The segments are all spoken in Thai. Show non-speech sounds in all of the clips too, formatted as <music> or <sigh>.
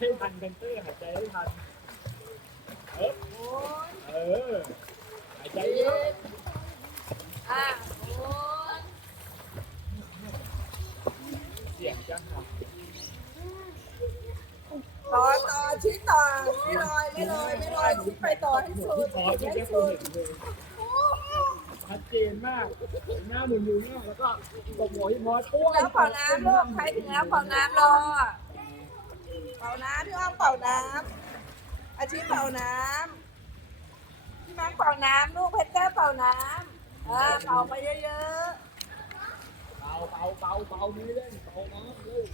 ใจให้ทันเพนเตอร์หายใจให้ทันเออโอ้ยเออหายใจเยอะอะโอ้ยเสียงจังหวะต่อต่อชี้นต่อไม่ลอยไม่ลอยไม่ลอยชี้นไปต่อให้สุดขอที่ให้แค่คุสุณดเห็นเลยชัดเจนมากหน้าหมุนดูหน้าแล้วก็ตบหัวที่มอสแล้วเป่าน้ำลูกใครถึงแล้วเป่าน้ำรอ เป่าน้ำพี่อ้อมเป่าน้ำอาชีพเป่าน้ำพี่มังเป่าน้ำลูกเพชรเตอร์เป่าน้ำอ่าเป่าไปเยอะๆเบาเบาเบาเบามือเล่นเบาน้ำเลย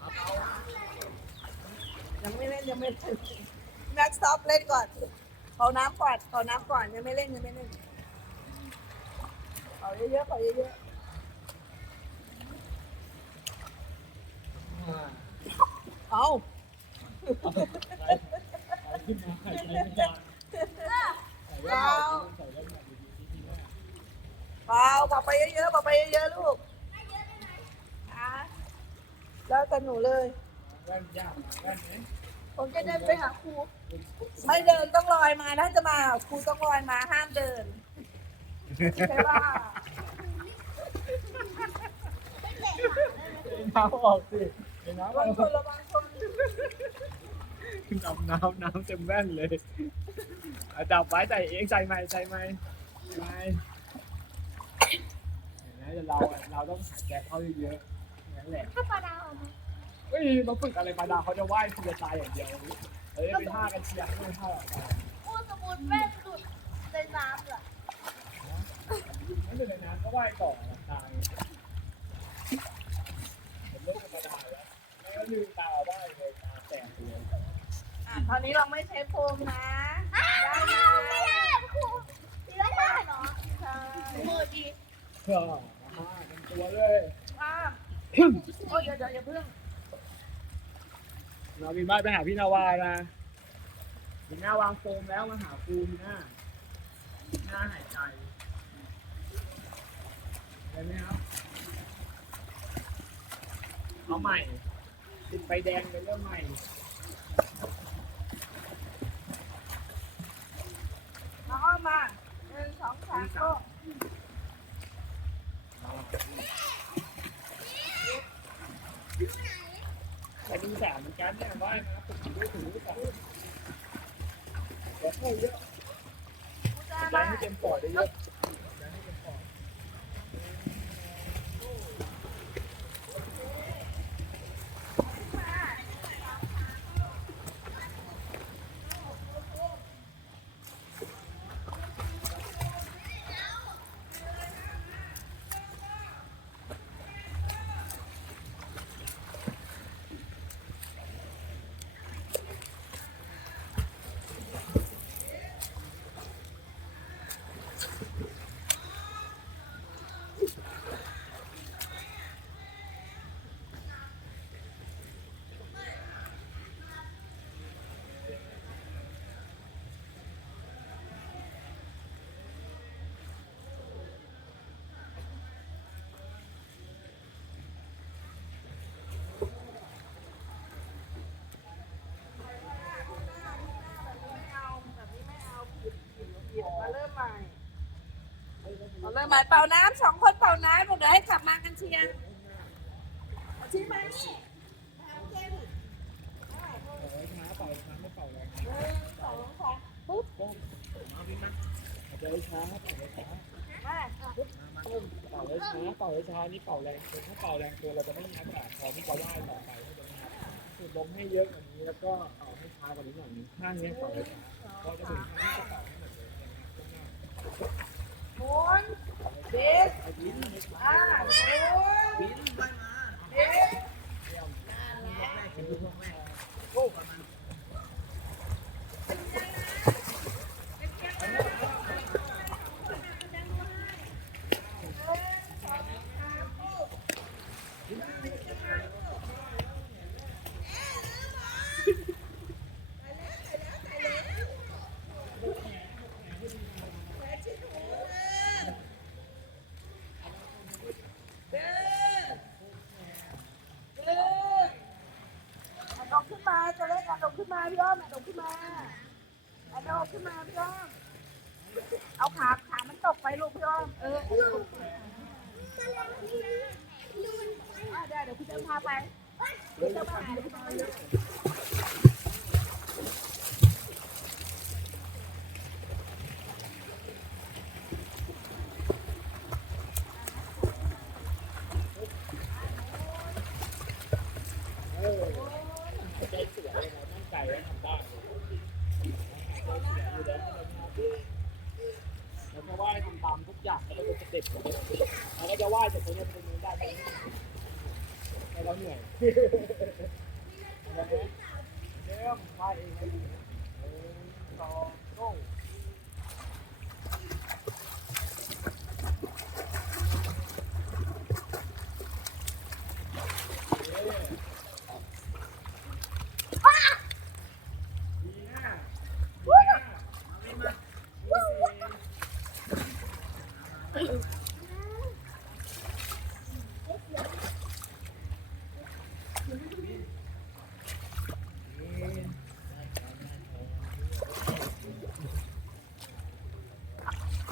อ๋อเบาๆยังไม่เล่นยังไม่เล่นแม็กซ์ต็อปเล่นก่อนเป่าน้ำก่อนเป่าน้ำก่อนยังไม่เล่นยังไม่เล่น เป่าเยอะๆเป่าเยอะอ่าๆเอาไปไปขึ้นมาหายใจไม่ทันใส่แว่นหน่อยใส่แว่นหน่อยดีๆดีๆนะเป่าเป่าไปเยอะๆเป่าไปเยอะๆลูกอะแล้วแต่หนูเลยแว่นยากแว่นไหมผมจะเดินไปหาครู ไม่เดินต้องลอยมาถ้าจะมาหาครูต้องลอยมาห้ามเดินใช่ป่ะ น้ำออกสิเดี๋ยวน้ำออกคนระวังคนน้ำน้ำน้ำเต็มแว่นเลยเอาจับไว้ใส่เองใส่ไหมใส่ไหมไม่เห็นไหมแต่เราเราต้องหายใจเข้าเยอะๆนั่นแหละถ้าปลาดาวนะเฮ้ยเราฝึกอะไรปลาดาวเขาจะว่ายคือจะตายอย่างเดียวเฮ้ยเป็นท่ากันเชียร์ไม่ใช่ท่าพูดสมุนแม่นสุดในน้ำเหรอไม่เป็นไรนะก็ว่ายก่อนตายผมเล่นธรรมดาแล้วไม่ก็ ลืมตาว่ายเลยตาแตกเลยอะตอนนี้เราไม่ใช้โฟมนะอ้าวไม่ได้ไม่ได้ครูไม่ได้เหรอใช่มือดีเพื่อมาเป็นตัวเลยอะโอ้ยเดี๋ยวเดี๋ยวอย่าเพิ่งเราบินบ้านไปหาพี่นาวานะพี่หน้าวางโฟมแล้วมาหาครูพี่หน้าพี่หน้าหายใจเห็นไหมครับเอาใหม่ ติดไฟแดงเป็นเรื่องใหม่น้องอ้อมมาหนึ่งสองสามก็แต่ดูสามเหมือนกันเนี่ยว่ายนะฝึกดูถูดูสามเดี๋ยวเข้าเยอะกูจะใจมาให้เต็มปอดได้เยอะใจให้เต็มปอด มาเริ่มใหม่มา เริ่มม่เป่าน้ำสองคนเป่าน้ำบอกเดี๋ยวให้กลับมากันเชียร์ชี้มานี่เดิเป่าช้าเป่าช้าไม่เป่าแรงหนึ่งสองสามปุ๊บปุ้มาพี่มาเป่าช้าเป่าช้ามาปุ้มเป่าช้าเป่าช้านี่เป่าแรงถ้าเป่าแรงตัวเราจะไม่มีอากาศพอที่จะว่ายต่อไปใช่ไหมครับสูดลมให้เยอะกว่านี้แล้วก็เป่าให้ช้ากว่านี้หน่อยนึงข้างนี้เป่าช้าพอจะถึงข้างนี้ก็เป่าให้หมดเลยนะครับ หมุน บิดอ่าหมุนาพี่อ้อมแอดอกขึ้นมาแอดอกขึ้นมาพี่อ้อมเอาขาขามันตกไปลูกพี่อ้อมเออเดี๋ยวเดี๋ยวคุณจะพาไป Yeah. <laughs>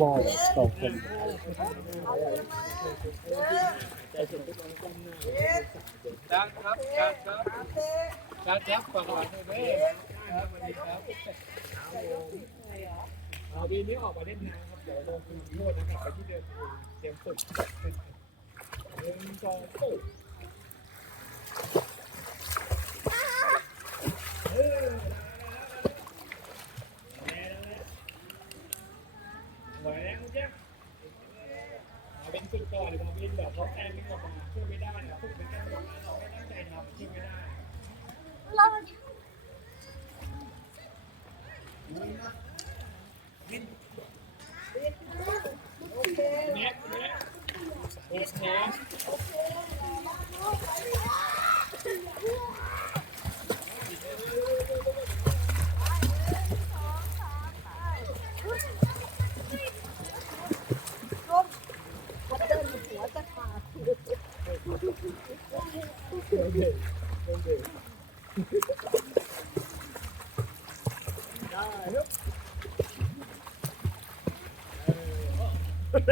บอลสองคนดังครับดังครับดังครับฝั่งหลังเลยเว้ยครับสวัสดีครับเอาวีนี้ออกมาเล่นน้ำครับเดี๋ยวลงพื้นที่โน่นนะครับไปที่เดิมเตรียมฝึกหนึ่งสองสามออ เป็นจุดก่อนของวินแบบเขาแอนไม่ออกมาช่วยไม่ได้นะพวกเป็นแค่แบบเราไม่ตั้งใจทำช่วยไม่ได้โอเคโอเคโอเค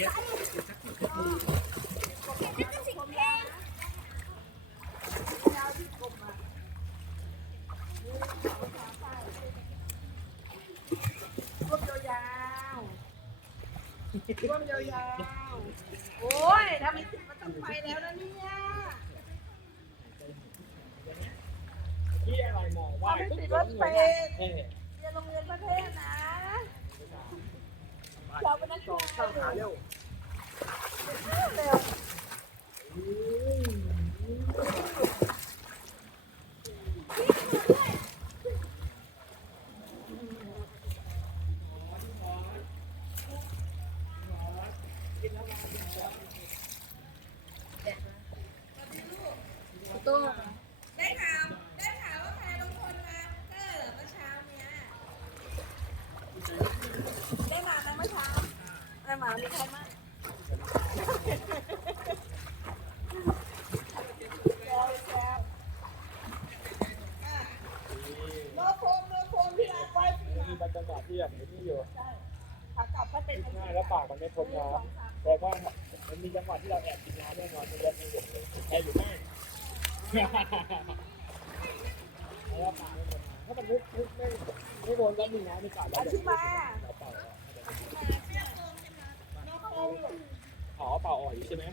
จะเทสอีกสักสิบนาทีแล้วก็สิงเพลงยาวที่กลมยาวๆ โอ้ยทำไมถึงมาต้องไปแล้วนะเนี่ยที่อะไรมอว่าไม่ติดรถเฟรนเอ๊ะเรียนโรงเรียนประเทศนะเราเป็นนักเรียน เข้าหาเร็ว เร็ว ตู้ได้ข่าวได้ข่าวว่าใครลงคนมาเออเมื่อเช้าเนี้ยได้มาไหมเมื่อเช้าได้มามีใครบ้างแซวแซวโนโฟมโนโฟมที่ร้านไว้เผื่อมีบรรยากาศที่แบบนี้อยู่ใช่ขากลับก็เป็นง่ายแล้วปากมันไม่พ้นน้ำ ว่า มันมีจังหวะที่เราแอบกินน้ำแน่นอนมันจะไม่เห็นเลยใช่หรือไม่ถ้ามันมุกมุกไม่ไม่พ้นก็มีน้ำในปากอาชิมาเราเป่าอ๋อเป่าอ่อยใช่ไหม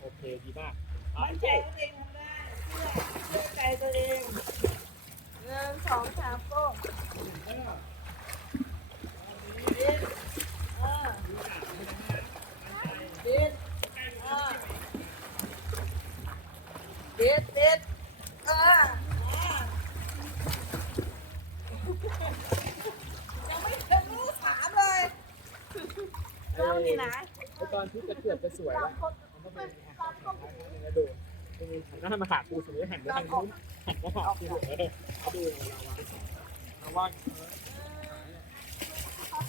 โอเคดีมากมันใจตัวเองทำได้เชื่อใจตัวเองหนึ่งสองสามโก้ดินเออดินเออดินดินเออยังไม่ถึงลูกสามเลยเรานี่นะ ไอตอนที่จะเกือบจะสวยแล้วมันก็เป็นอาหารของท้ายๆเนี่ยดูตรงนี้หันหน้ามาหา กูสมมติหันไปทางนู้นหันมาหากูเออเอาดูเราว่าเราว่า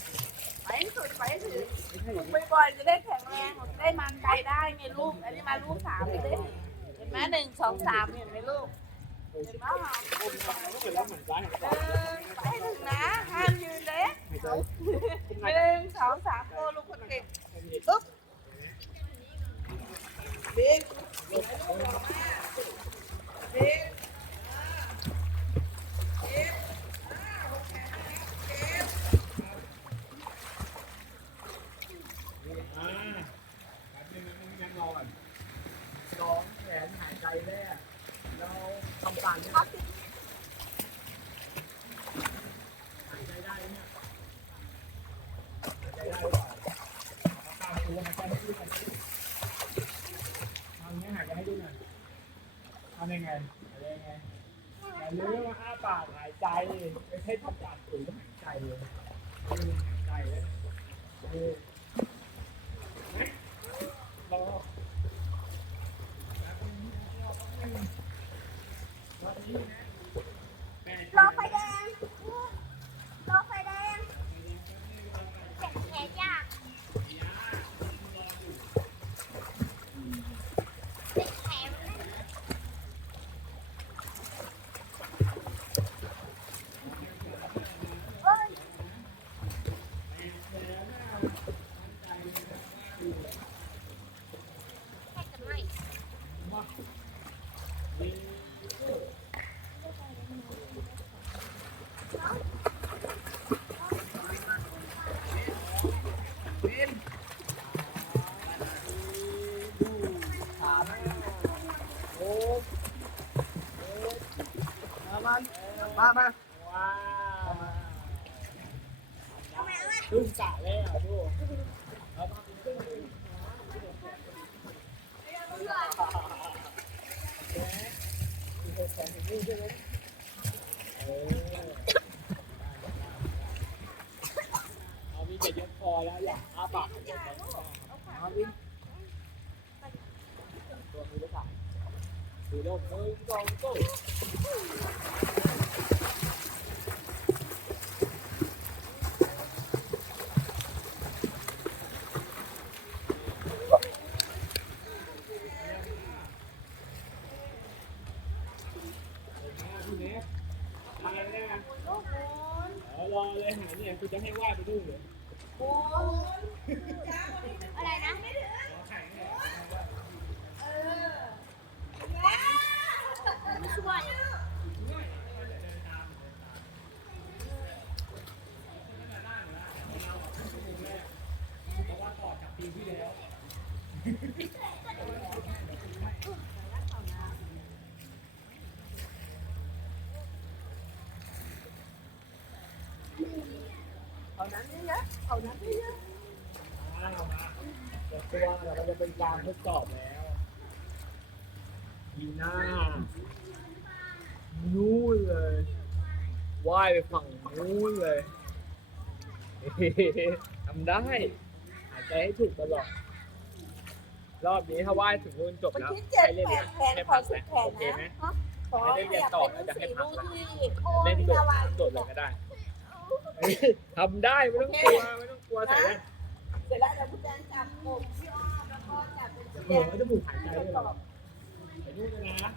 ไปให้สุดไปให้ถึงไม่ใช่อย่างนี้บ่อยๆจะได้แข็งแรงจะได้มันไกลได้ไงลูกอันนี้มาลูกสามเลยเห็นไหมหนึ่งสองสามเห็นไหมลูกเห็นไหมโอ้ยก็เออไปให้ถึงนะห้ามยืนเด็กหนึ่งสองสามโกลูกคนเก่งตุ๊บบิ๊ก ลูกลูกออกมาบิ๊กอ่าบิ๊กอ่าหกแขนนะครับเจ็บ อ่าแป๊บนึงนะยังรอก่อนสองแขนหายใจแรกเราทำการเนี่ยหายใจได้เนี่ยหายใจได้หรือเปล่าตามตัวหายใจให้ดูหน่อยสิทำเนี้ยหายใจให้ดูหน่อยทำยังไงหายใจยังไงอย่าลืมว่าอ้าปากหายใจไม่ใช่ทำปากถุยหายใจเลยไม่ได้หายใจเลยเออ รอ รอไฟแดงรอไฟแดงแขนแขนยากเป็นแขน เอ้ยแค่กันไม่ โอ้ มามามามา ว้าว ทำไมเอาไว้ ครึ่งกะแล้วดูแล้วมาเป็นครึ่งหนึ่งมีแขนถึงนี่ใช่ไหม เออเอามีแต่ยกคอแล้วอยากอ้าปากหายใจได้เอาวินตัวมือด้วยกันดูโลกหนึ่งสองสามพี่เนสอะไรเนี่ย ลูกหมุน เออรอเลยหาเนี่ยกูจะให้ไหว้ไปดูเลย หมุนจ้าวันนี้เป็น อะไร ปีที่แล้ว เอาน้ำเยอะๆเอาน้ำเยอะมามาเดี๋ยวตัวเดี๋ยวเราจะเป็นการทดสอบแล้วดีหน้านู่นเลยว่ายไปฝั่งนู้นเลยทำได้ หายใจให้ถูกตลอด รอบนี้ถ้าว่ายถึงนู่นจบๆมันแล้วคิดเจ็ให้ดเล่นแผแล้วนแผนให้ขพัอกสิแล้วโอเคไหมบแผนนะขอไม่ได้เรียนต่อแล้วจะให้สี่พัลูกกแล้วที่โอ้เล่นยโดดระวังโดดเลยก็ได้ทำได้ไม่ต้องกลัวไม่ต้องกลัวใส่ได้เสร็จแล้วเดี๋ยวคุณแจงจับกบพี่อ้อมแล้วก็จับเป็นสีเอแดองไม่ต้องบุกหายใจด้วยเหรอไปนู่นเลยนะ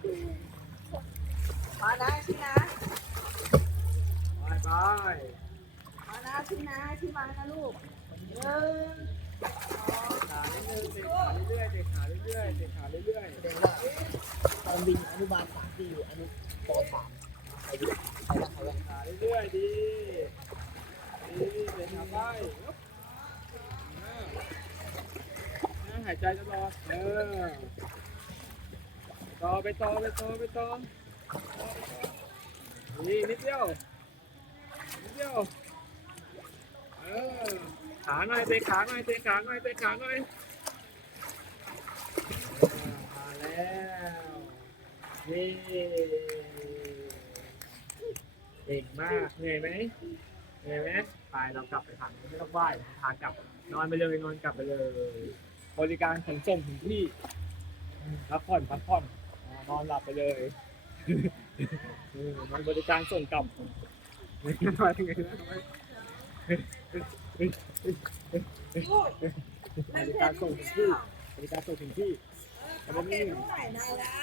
มานะชินะไปไปมานะชินะชิมานะลูกหนึ่งขาเรื่อยๆเตะขาเรื่อยๆเตะขาเรื่อยๆเตะขาเรื่อยๆแสดงว่า ตอนบินอนุบาลสามที่อยู่อนุปสามใครดีใครละใครละขาเรื่อยๆดีดีเตะขาไปนะหายใจตลอดเออต่อไปต่อไปต่อไปต่อนี่นิดเดียวนิดเดียวเออ ขาหน่อยเตะขาหน่อยเตะขาหน่อยเตะขาหน่อยมาแล้วนี่เก่งมากเหนื่อยไหมเหนื่อยไหมไปเรากลับไปทางไม่ต้องไหว้พากลับนอนไปเลยนอนกลับไปเลย บริการขนส่งถึงที่พักผ่อนพักผ่อนนอนหลับไปเลยมันบริการส่งกลับไม่ได้ยังไงนะ ทำไมลูกบริกาส่งถึงที่บริกาส่งถึงที่โอเคลูกไหนนายละ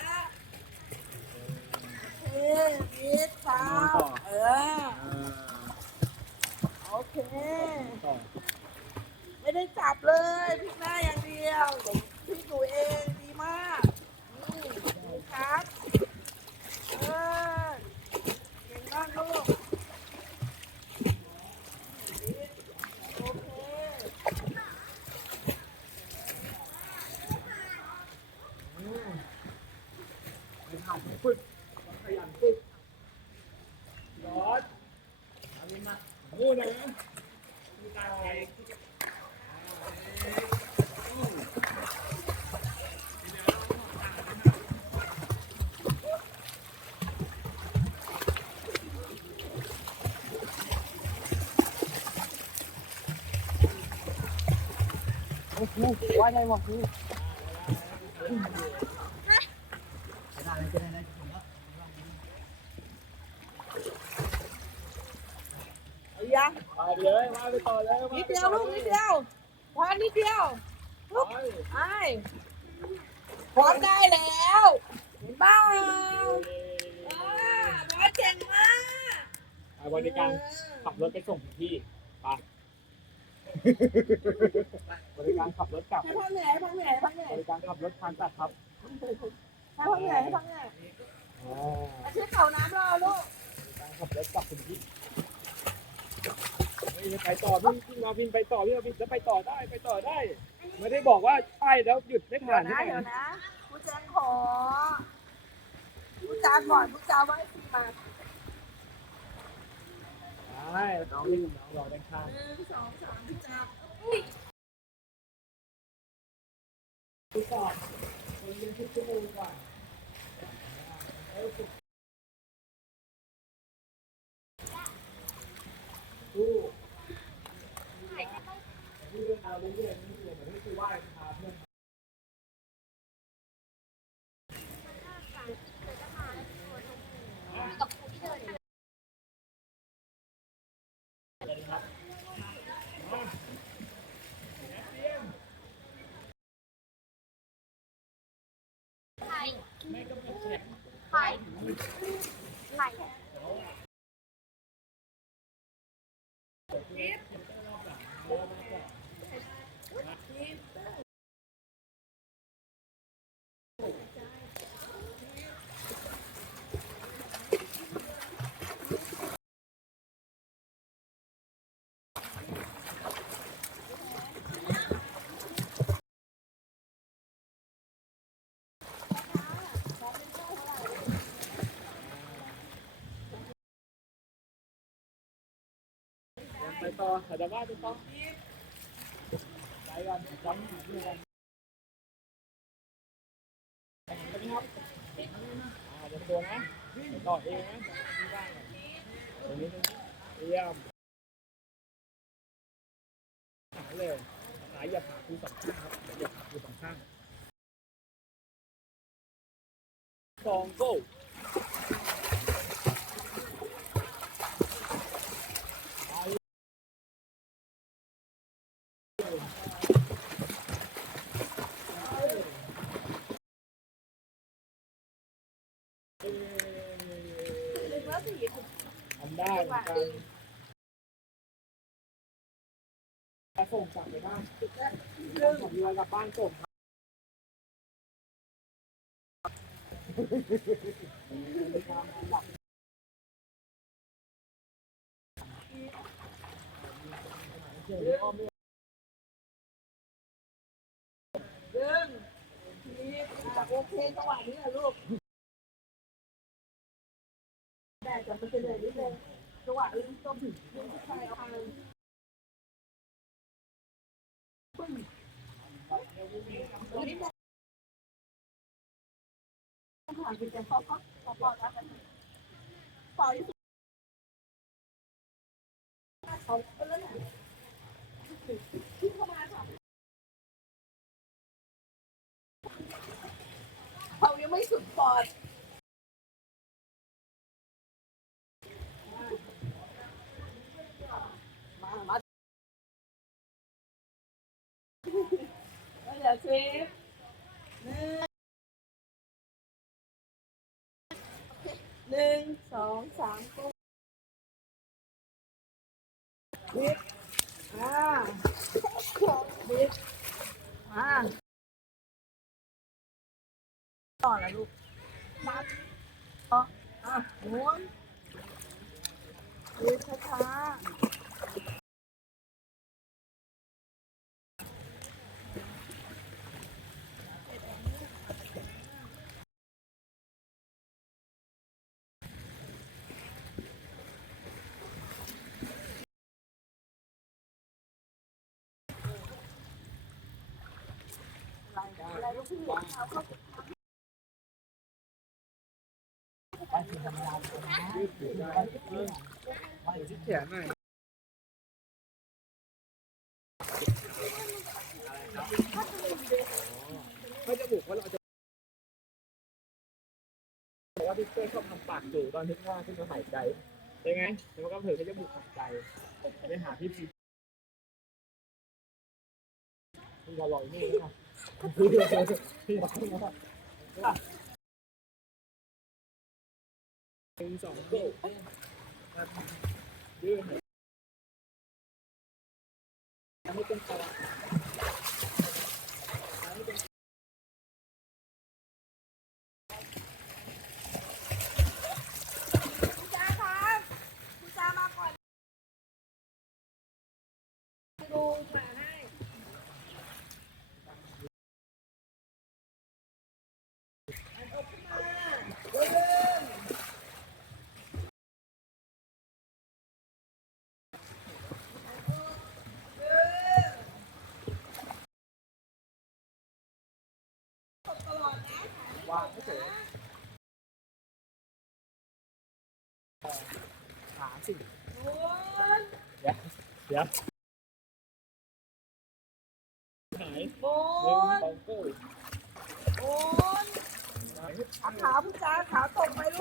เออมิดเท้าเออโอเค ต่อไม่ได้จับเลยพลิกหน้าอย่างเดียวพลิกหนูเองดีมากนี่ครับ เออเก่งมากลูกโอเค อืมไปทำฝึกต้องขยันฝึกร้อนเอาวินมางูหน่อยนะมีตาอะไร โอ้โหว่าไงวะครูจะได้จะได้ได้ผมว่า เอายัง ไปเลยมาไปต่อเลย นิดเดียวลูกนิดเดียวพอนิดเดียว ลูก ไอ้พร้อมได้แล้วเห็นเปล่าอ่าบอสเก่งมาก บริการขับรถไปส่งถึงที่ไปบริการขับรถกลับ ให้พ่อเหนื่อยให้พ่อเหนื่อยให้พ่อเหนื่อย บริการขับรถ ทางกลับครับให้พ่อเหนื่อยให้พ่อเหนื่อยอ่าอาชีพเป่าน้ำรอลูกการขับรถกลับถึงที่ไม่ไปต่อพี่พี่มาพินไปต่อพี่มาพินจะไปต่อได้ไปต่อได้ ไม่ได้บอกว่าใช่แล้วหยุดไม่เดี๋ผ่ายวนนะที่ไหเดี๋ยนวนะผู้แจ้งขอผู้จาก่อนผู้จาว่าให้พี่มาใช่น้องนี่น้องรอด้านข้างหนึ่งสองสามผู้จา ดูก่อนคนเรียนทุกชั่วโมงก่อนแล้วฝึกดูดูเรื่องราวเรื่อยๆนี่คือเหมือนที่คือไหว้พาเพื่อน กับครูที่เดิน ไข่ ไข่ไข่เขาจะว่าจะต้องรีบไปก่อนจ้องหาที่กันตรงนี้ครับอ่าเดี๋ยวตัวนะต่อเองนะที่บ้านตรงนี้ตรงนี้เยี่ยมหายเลยหายอย่าผ่าคือสองข้างครับอย่าผ่าคือสองข้างสองโก้ หนึ่งแล้วสี่ ทำได้เหมือนกันไป ส่งกลับไปบ้านส่งเรือกลับบ้านส่งเดี๋ยวนี้อ้อมไม่หนึ่งทีอะโอเคจังหวะนี้แหละลูกแต่จะมันจะเหนื่ อยนิดนึงจังหวะลิ้นต้มลิ้นผู้ชายเอาไปปึ้งหางไปจากพ่อพ่อพ่อพอแล้วกันปล่อยเขาเลื่อนขึ้นเข้ามาค่ะเขายังไม่สุดปอดมามา เดี๋ยวเชฟหนึ่งหนึ่งสองสามปุ๊บบิดอ่าบิดอ่าต่อแล้วลูกนับต่ออะหมุนบิดช้าๆ อะไรลูกพี่ เอาเข้ายืดเสือได้เออไปที่แขนหน่อยเขาจะบอกว่าเราจะบอกว่าพี่เต้ชอบทำปากจู่ตอนที่ว่าขึ้นมาหายใจใช่ไหมแล้วก็เผลอเขาจะบุกหายใจไปหาพี่พีพี่อร่อยนี่นะพี่อร่อยนะหนึ่ง สองโก้ยืดไม่เป็นตัวไม่เป็น คุณจ้าครับคุณจ้ามาก่อนดูขาให้อันอกขึ้นมาเดินเดินตลอดนะ วางเฉยขาสิโอ้ยเดี๋ยวเดี๋ยวหายโอ้หนึ่งยสองโก้โอ้ยหายขาขาคุณจ้าขาตกไปลูก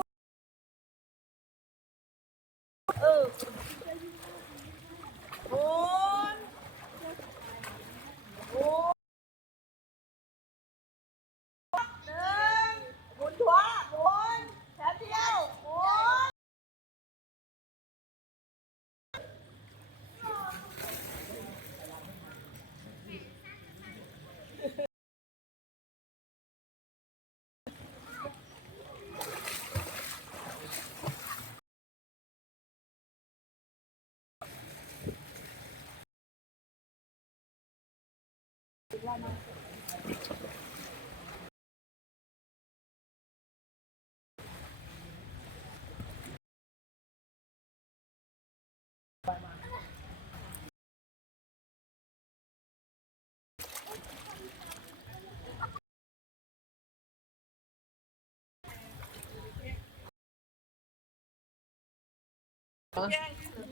Yeah.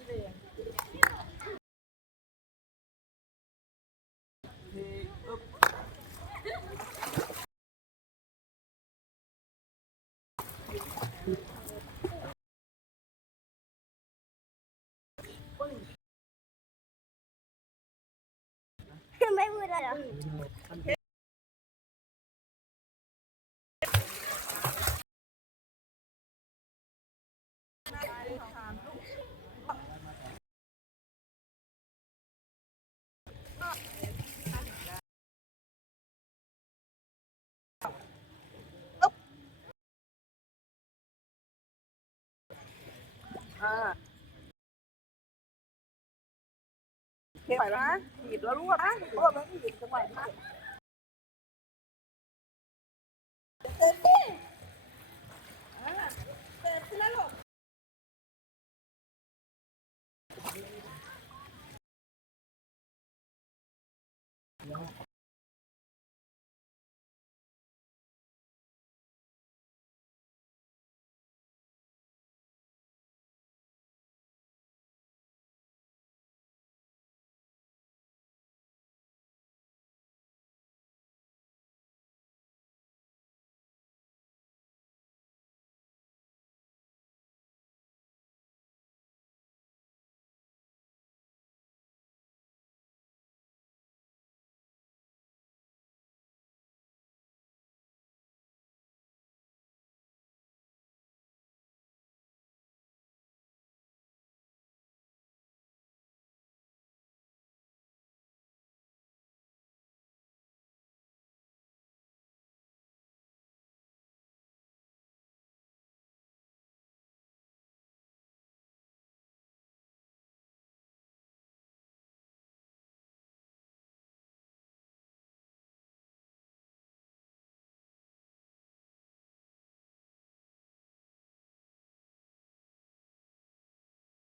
ไม่พูดเเหรออ่าโอเคไหวไหมหยิบแล้วรวดนะรวบแล้วหยิบจังหวะนี้